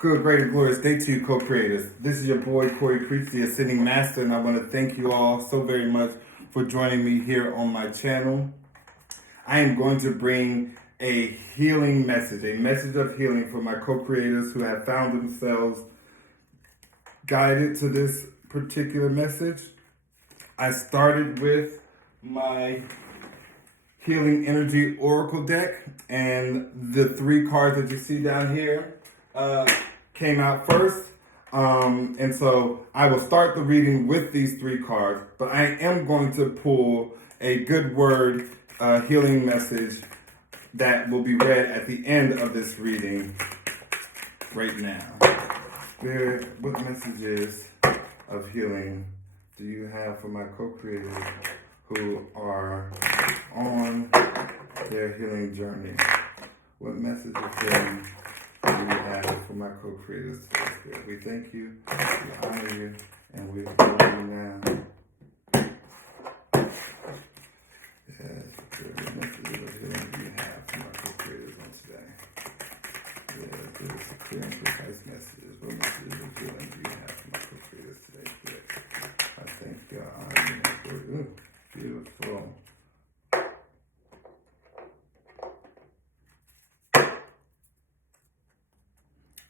Good, great, and glorious day to you, co-creators. This is your boy, Corey Creech, the Ascending Master, and I want to thank you all so very much for joining me here on my channel. I am going to bring a healing message, a message of healing for my co-creators who have found themselves guided to this particular message. I started with my Healing Energy Oracle deck, and the three cards that you see down here came out first. And so I will start the reading with these three cards, but I am going to pull a good word healing message that will be read at the end of this reading right now. Spirit, what messages of healing do you have for my co-creators who are on their healing journey? What message of healing do you have for my co-creators today, Spirit? We thank you, we honor you, and we adore you now. Yes, Spirit, what messages of healing do you have for my co-creators on today? Yes, give us a clear and precise messages. What messages of healing do you have for my co-creators today, Spirit? I thank you, I honor you, and adore you. Beautiful.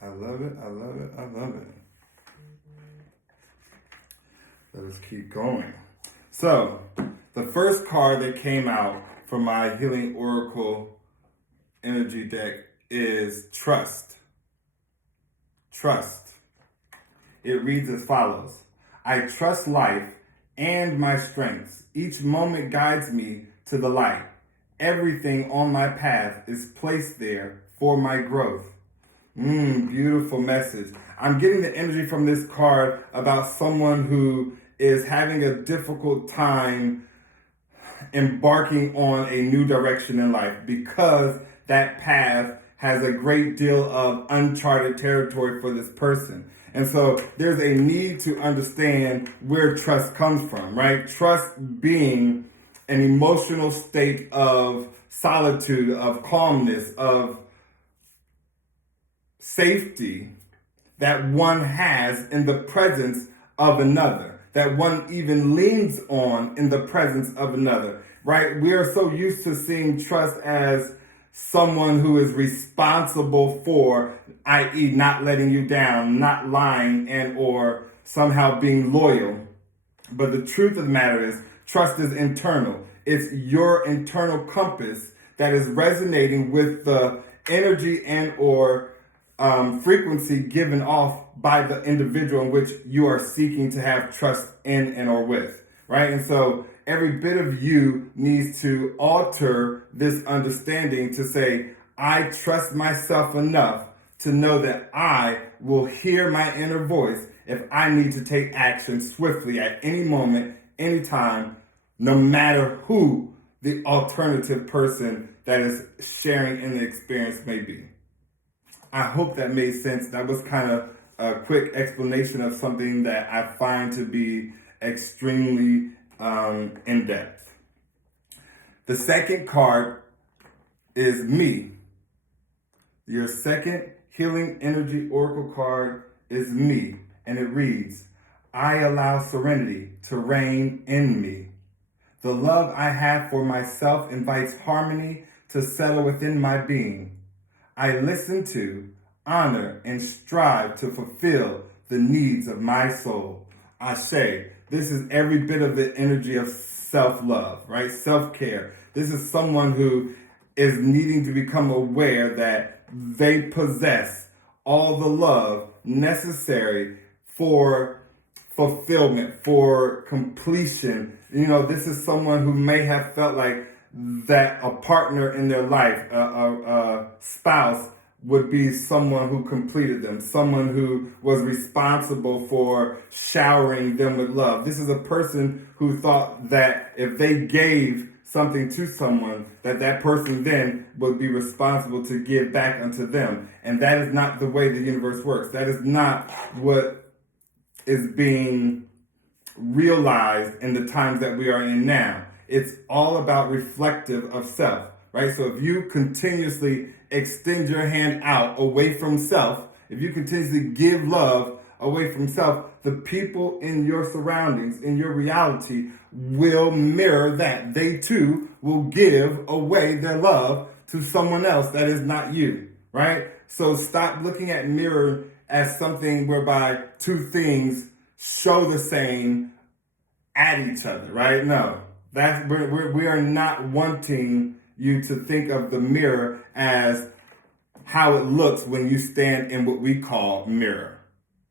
I love it, I love it, I love it. Let us keep going. So, the first card that came out from my Healing Oracle energy deck is Trust. Trust. It reads as follows. I trust life and my strengths. Each moment guides me to the light. Everything on my path is placed there for my growth. Beautiful message. I'm getting the energy from this card about someone who is having a difficult time embarking on a new direction in life because that path has a great deal of uncharted territory for this person. And so there's a need to understand where trust comes from, right? Trust being an emotional state of solitude, of calmness, of safety that one has in the presence of another, that one even leans on in the presence of another, right? We are so used to seeing trust as someone who is responsible for, i.e. not letting you down, not lying, and or somehow being loyal. But the truth of the matter is, trust is internal. It's your internal compass that is resonating with the energy and or frequency given off by the individual in which you are seeking to have trust in and or with, right? And so every bit of you needs to alter this understanding to say, I trust myself enough to know that I will hear my inner voice if I need to take action swiftly at any moment, anytime, no matter who the alternative person that is sharing in the experience may be. I hope that made sense. That was kind of a quick explanation of something that I find to be extremely in-depth. The second card is me. Your second Healing Energy Oracle card is me, and it reads, I allow serenity to reign in me. The love I have for myself invites harmony to settle within my being. I listen to, honor, and strive to fulfill the needs of my soul. I say, this is every bit of the energy of self-love, right? Self-care. This is someone who is needing to become aware that they possess all the love necessary for fulfillment, for completion. You know, this is someone who may have felt like that a partner in their life, a spouse, would be someone who completed them, someone who was responsible for showering them with love. This is a person who thought that if they gave something to someone, that person then would be responsible to give back unto them. And that is not the way the universe works. That is not what is being realized in the times that we are in now. It's all about reflective of self, right? So if you continuously extend your hand out away from self if you continuously give love away from self, the people in your surroundings, in your reality, will mirror that. They too will give away their love to someone else that is not you, right? So stop looking at mirror as something whereby two things show the same at each other, right? No, we are not wanting you to think of the mirror as how it looks when you stand in what we call mirror,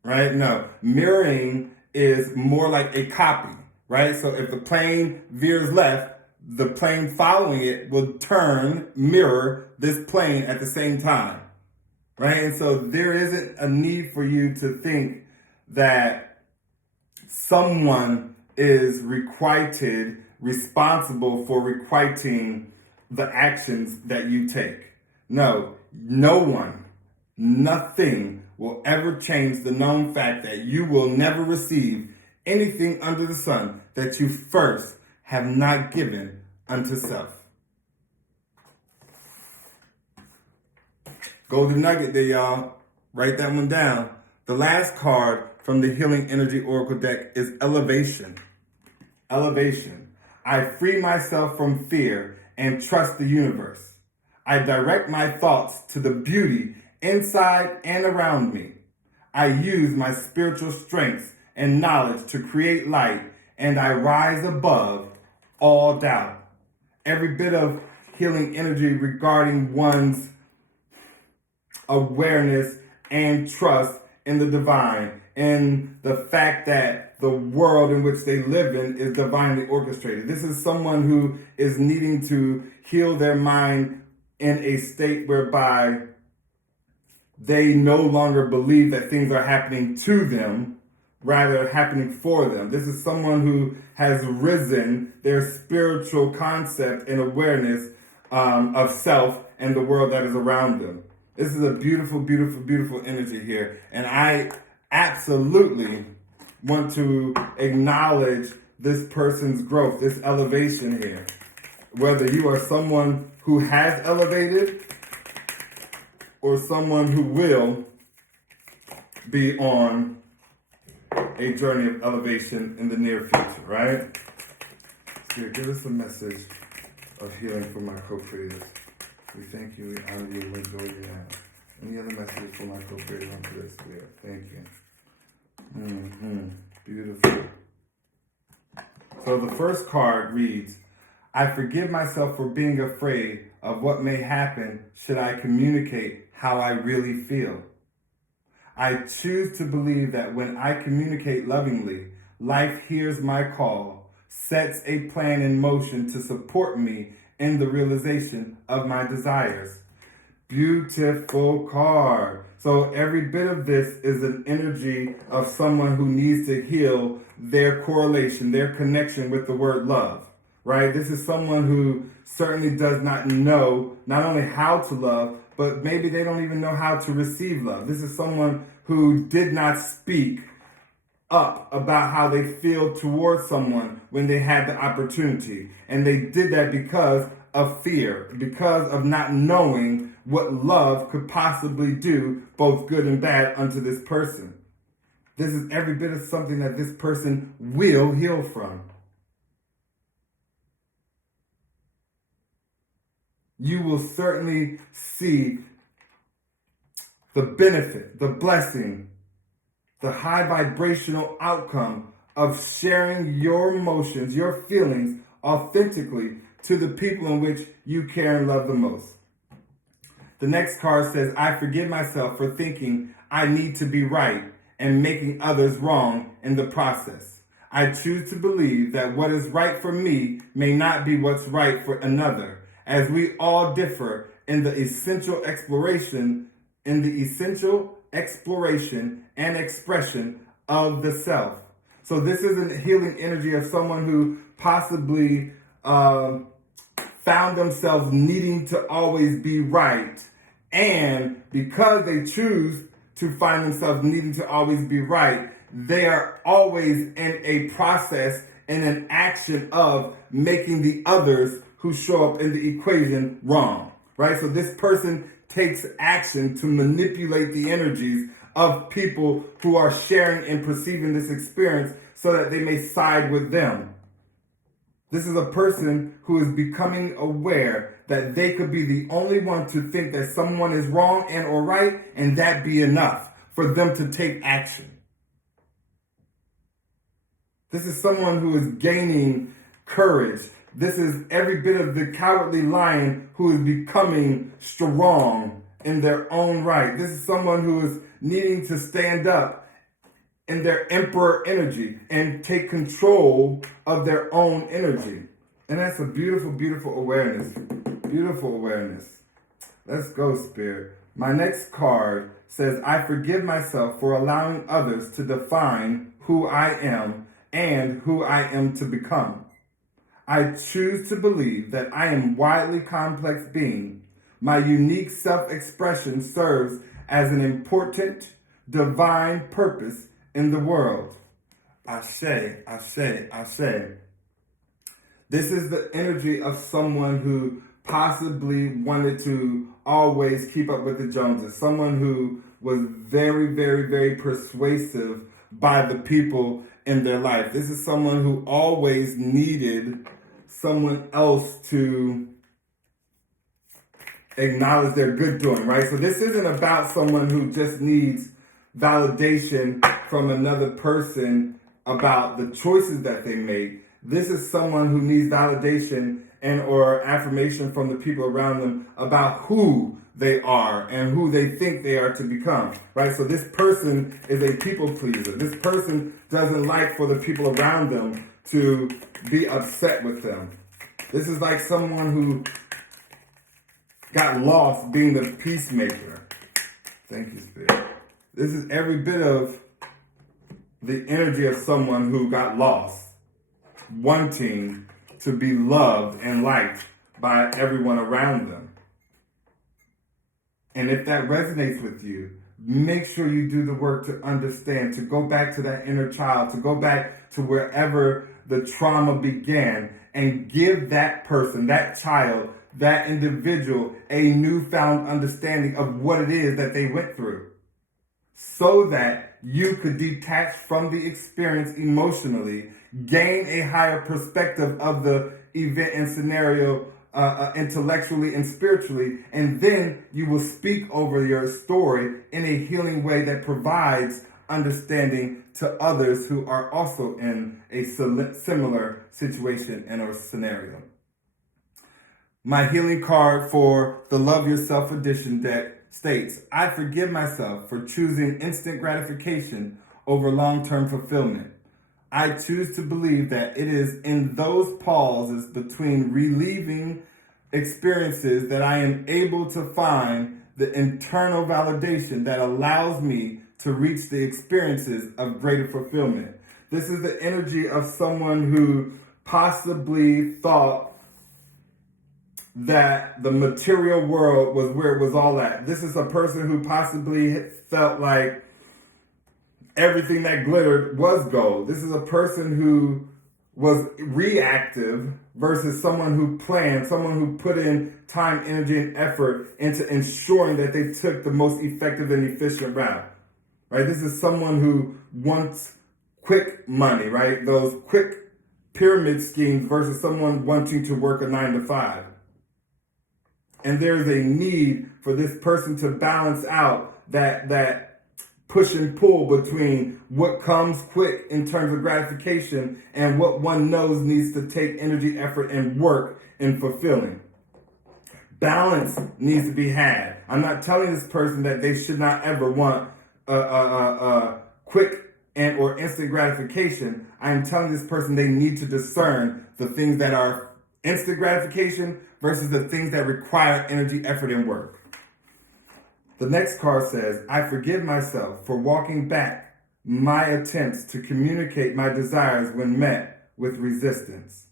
right? No, mirroring is more like a copy, right? So if the plane veers left, the plane following it will mirror this plane at the same time, right? And so there isn't a need for you to think that someone is responsible for requiting the actions that you take. No, no one, nothing will ever change the known fact that you will never receive anything under the sun that you first have not given unto self. Golden nugget there, y'all. Write that one down. The last card from the Healing Energy Oracle deck is elevation. Elevation. I free myself from fear and trust the universe. I direct my thoughts to the beauty inside and around me. I use my spiritual strengths and knowledge to create light, and I rise above all doubt. Every bit of healing energy regarding one's awareness and trust in the divine, and the fact that the world in which they live in is divinely orchestrated. This is someone who is needing to heal their mind in a state whereby they no longer believe that things are happening to them, rather happening for them. This is someone who has risen their spiritual concept and awareness of self and the world that is around them. This is a beautiful, beautiful, beautiful energy here. And I absolutely want to acknowledge this person's growth, this elevation here. Whether you are someone who has elevated or someone who will be on a journey of elevation in the near future, right? So give us a message of healing for my co-creators. We thank you, we honor you, we enjoy you now. Any other messages for my co-creators on today's spirit? Thank you. Beautiful. So the first card reads, I forgive myself for being afraid of what may happen should I communicate how I really feel. I choose to believe that when I communicate lovingly, life hears my call, sets a plan in motion to support me in the realization of my desires. Beautiful card. So every bit of this is an energy of someone who needs to heal their correlation, their connection with the word love, right? This is someone who certainly does not know not only how to love, but maybe they don't even know how to receive love. This is someone who did not speak up about how they feel towards someone when they had the opportunity. And they did that because of fear, because of not knowing what love could possibly do, both good and bad, unto this person. This is every bit of something that this person will heal from. You will certainly see the benefit, the blessing, the high vibrational outcome of sharing your emotions, your feelings authentically to the people in which you care and love the most. The next card says, I forgive myself for thinking I need to be right and making others wrong in the process. I choose to believe that what is right for me may not be what's right for another, as we all differ in the essential exploration and expression of the self. So this is a healing energy of someone who possibly found themselves needing to always be right. And because they choose to find themselves needing to always be right, they are always in a process and an action of making the others who show up in the equation wrong, right? So this person takes action to manipulate the energies of people who are sharing and perceiving this experience so that they may side with them. This is a person who is becoming aware that they could be the only one to think that someone is wrong and or right, and that be enough for them to take action. This is someone who is gaining courage. This is every bit of the cowardly lion who is becoming strong in their own right. This is someone who is needing to stand up in their emperor energy and take control of their own energy. And that's a beautiful, beautiful awareness. Beautiful awareness. Let's go, Spirit. My next card says, I forgive myself for allowing others to define who I am and who I am to become. I choose to believe that I am a widely complex being. My unique self-expression serves as an important divine purpose in the world. Ashe, ashe, ashe. This is the energy of someone who possibly wanted to always keep up with the Joneses. Someone who was very, very, very persuasive by the people in their life. This is someone who always needed someone else to acknowledge their good doing, right? So this isn't about someone who just needs validation from another person about the choices that they make. This is someone who needs validation and or affirmation from the people around them about who they are and who they think they are to become, right? So this person is a people pleaser. This person doesn't like for the people around them to be upset with them. This is like someone who got lost being the peacemaker. Thank you, Spirit. This is every bit of the energy of someone who got lost, wanting to be loved and liked by everyone around them. And if that resonates with you, make sure you do the work to understand, to go back to that inner child, to go back to wherever the trauma began and give that person, that child, that individual a newfound understanding of what it is that they went through, so that you could detach from the experience emotionally, gain a higher perspective of the event and scenario intellectually and spiritually, and then you will speak over your story in a healing way that provides understanding to others who are also in a similar situation and or scenario. My healing card for the Love Yourself Edition deck states, I forgive myself for choosing instant gratification over long-term fulfillment. I choose to believe that it is in those pauses between relieving experiences that I am able to find the internal validation that allows me to reach the experiences of greater fulfillment. This is the energy of someone who possibly thought that the material world was where it was all at. This is a person who possibly felt like everything that glittered was gold. This is a person who was reactive versus someone who planned, someone who put in time, energy, and effort into ensuring that they took the most effective and efficient route, right? This is someone who wants quick money, right? Those quick pyramid schemes versus someone wanting to work a 9-to-5. And there's a need for this person to balance out that push and pull between what comes quick in terms of gratification and what one knows needs to take energy, effort, and work in fulfilling. Balance needs to be had. I'm not telling this person that they should not ever want a quick and or instant gratification. I am telling this person they need to discern the things that are instant gratification versus the things that require energy, effort, and work. The next card says, I forgive myself for walking back my attempts to communicate my desires when met with resistance.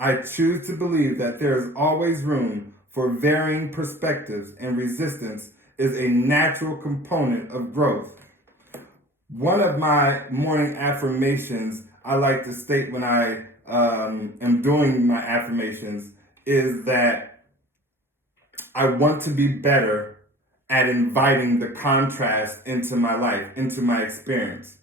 I choose to believe that there is always room for varying perspectives, and resistance is a natural component of growth. One of my morning affirmations I like to state when I am doing my affirmations is that I want to be better at inviting the contrast into my life, into my experience.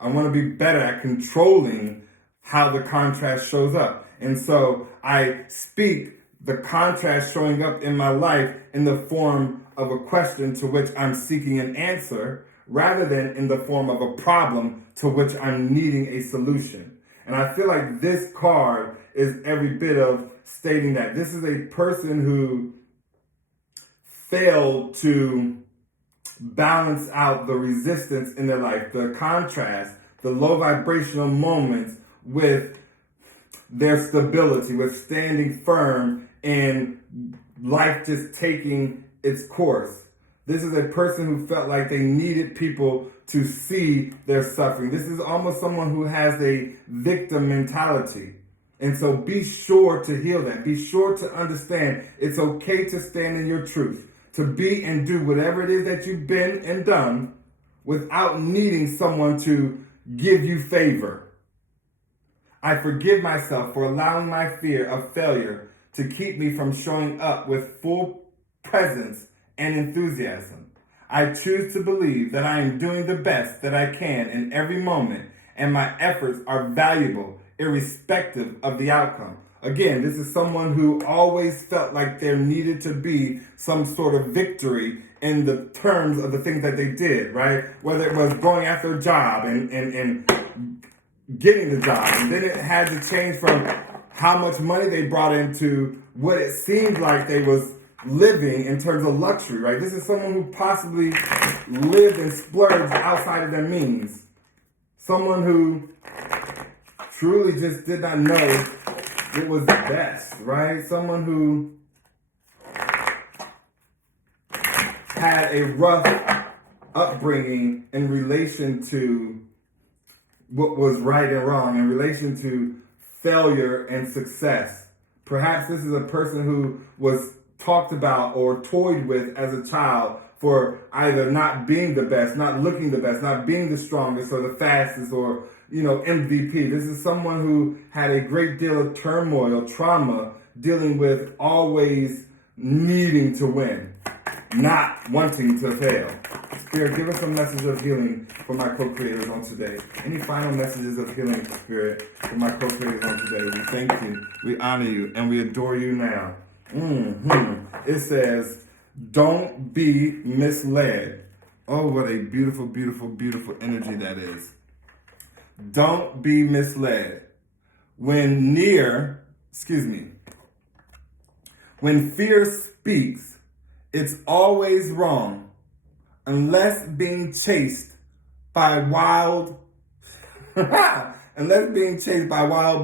I want to be better at controlling how the contrast shows up. And so I speak the contrast showing up in my life in the form of a question to which I'm seeking an answer, rather than in the form of a problem to which I'm needing a solution. And I feel like this card is every bit of stating that. This is a person who failed to balance out the resistance in their life, the contrast, the low vibrational moments with their stability, with standing firm and life just taking its course. This is a person who felt like they needed people to see their suffering. This is almost someone who has a victim mentality. And so be sure to heal that. Be sure to understand it's okay to stand in your truth, to be and do whatever it is that you've been and done without needing someone to give you favor. I forgive myself for allowing my fear of failure to keep me from showing up with full presence and enthusiasm. I choose to believe that I am doing the best that I can in every moment, and my efforts are valuable, irrespective of the outcome. Again, this is someone who always felt like there needed to be some sort of victory in the terms of the things that they did, right? Whether it was going after a job and getting the job, and then it had to change from how much money they brought into what it seemed like they was living in terms of luxury, right? This is someone who possibly lived and splurged outside of their means. Someone who truly just did not know what was best, right? Someone who had a rough upbringing in relation to what was right and wrong, in relation to failure and success. Perhaps this is a person who was talked about or toyed with as a child for either not being the best, not looking the best, not being the strongest or the fastest or, MVP. This is someone who had a great deal of turmoil, trauma, dealing with always needing to win, not wanting to fail. Spirit, give us a message of healing for my co-creators on today. Any final messages of healing, Spirit, for my co-creators on today? We thank you, we honor you, and we adore you now. It says, don't be misled. Oh, what a beautiful, beautiful, beautiful energy that is. Don't be misled. When fear speaks, it's always wrong, unless being chased by wild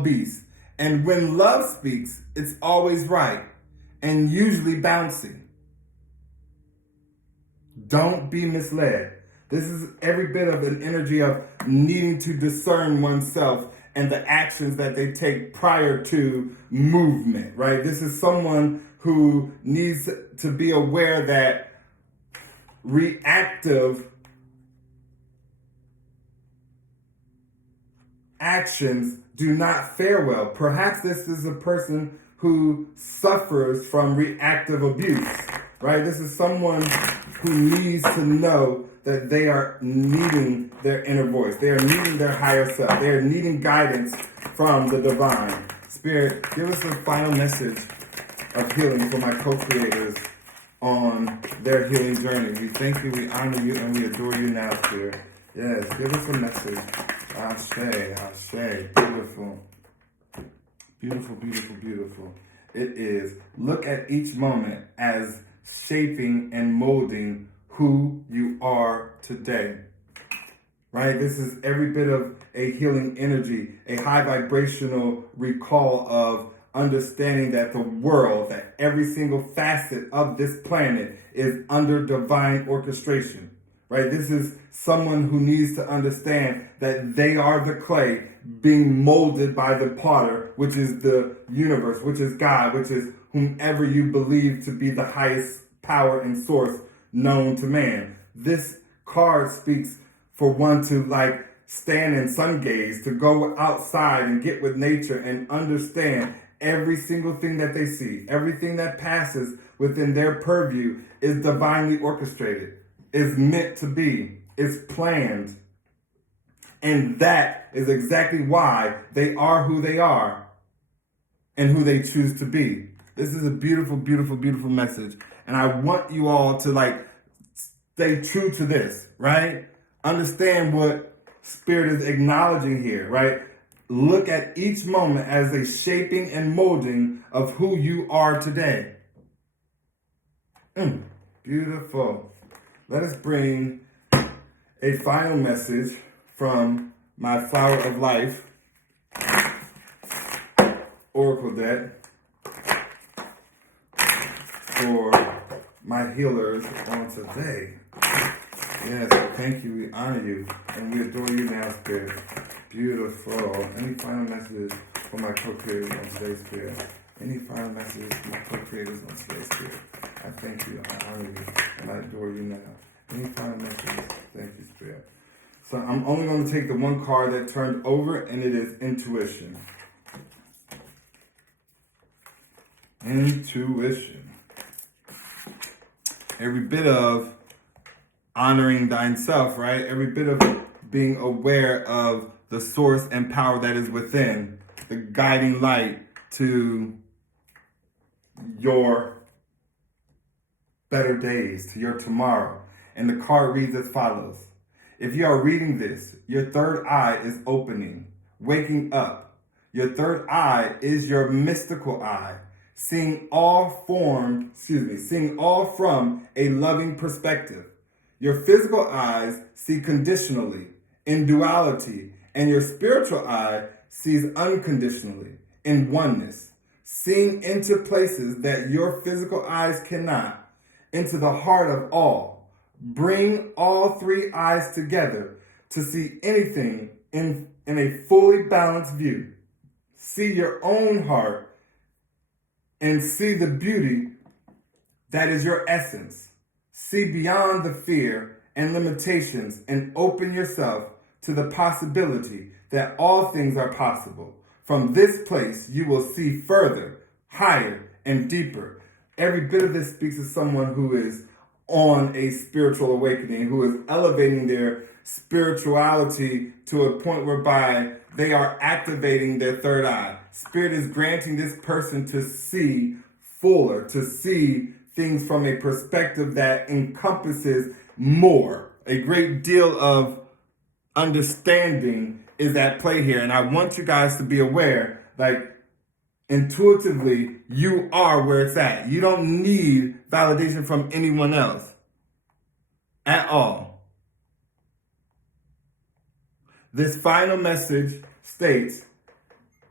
beasts. And when love speaks, it's always right and usually bouncing. Don't be misled. This is every bit of an energy of needing to discern oneself and the actions that they take prior to movement, right? This is someone who needs to be aware that reactive actions do not fare well. Perhaps this is a person who suffers from reactive abuse, right? This is someone who needs to know that they are needing their inner voice. They are needing their higher self. They are needing guidance from the divine. Spirit, give us a final message of healing for my co-creators on their healing journey. We thank you, we honor you, and we adore you now, Spirit. Yes, give us a message. Ashe, Ashe. Beautiful. Beautiful, beautiful, beautiful. It is. Look at each moment as shaping and molding who you are today. Right? This is every bit of a healing energy, a high vibrational recall of understanding that the world, that every single facet of this planet is under divine orchestration. Right? This is someone who needs to understand that they are the clay being molded by the potter, which is the universe, which is God, which is whomever you believe to be the highest power and source known to man. This card speaks for one to stand in sun gaze, to go outside and get with nature and understand every single thing that they see, everything that passes within their purview is divinely orchestrated, is meant to be, is planned. And that is exactly why they are who they are and who they choose to be. This is a beautiful, beautiful, beautiful message. And I want you all to stay true to this, right? Understand what Spirit is acknowledging here, right? Look at each moment as a shaping and molding of who you are today. Beautiful. Let us bring a final message from my Flower of Life Oracle deck for my healers on today. Yes, thank you. We honor you and we adore you now, Spirit. Beautiful. Any final message for my co-creators on today's Spirit? Any final message for my co-creators on today's Spirit? I thank you. I honor you and I adore you now. Any final message? Thank you, Spirit. So I'm only going to take the one card that turned over, and it is Intuition. Intuition. Every bit of honoring thyself, right? Every bit of being aware of the source and power that is within, the guiding light to your better days, to your tomorrow. And the card reads as follows. If you are reading this, your third eye is opening, waking up. Your third eye is your mystical eye, seeing all from a loving perspective. Your physical eyes see conditionally, in duality, and your spiritual eye sees unconditionally, in oneness, seeing into places that your physical eyes cannot, into the heart of all. Bring all three eyes together to see anything in a fully balanced view. See your own heart and see the beauty that is your essence. See beyond the fear and limitations and open yourself to the possibility that all things are possible. From this place, you will see further, higher, and deeper. Every bit of this speaks to someone who is on a spiritual awakening, who is elevating their spirituality to a point whereby they are activating their third eye. Spirit is granting this person to see fuller, to see things from a perspective that encompasses more. A great deal of understanding is at play here. And I want you guys to be aware, intuitively, you are where it's at. You don't need validation from anyone else at all. This final message states,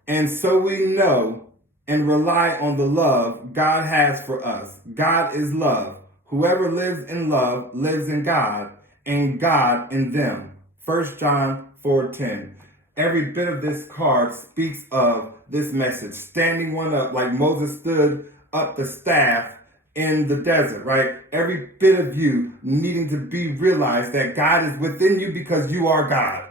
and so we know and rely on the love God has for us. God is love. Whoever lives in love lives in God, and God in them. 1 John 4:10. Every bit of this card speaks of this message. Standing one up like Moses stood up the staff in the desert, right? Every bit of you needing to be realized that God is within you because you are God.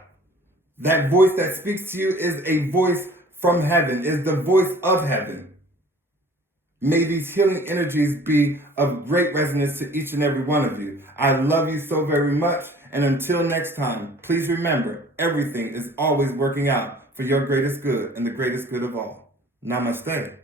That voice that speaks to you is a voice from heaven, is the voice of heaven. May these healing energies be of great resonance to each and every one of you. I love you so very much. And until next time, please remember, everything is always working out for your greatest good and the greatest good of all. Namaste.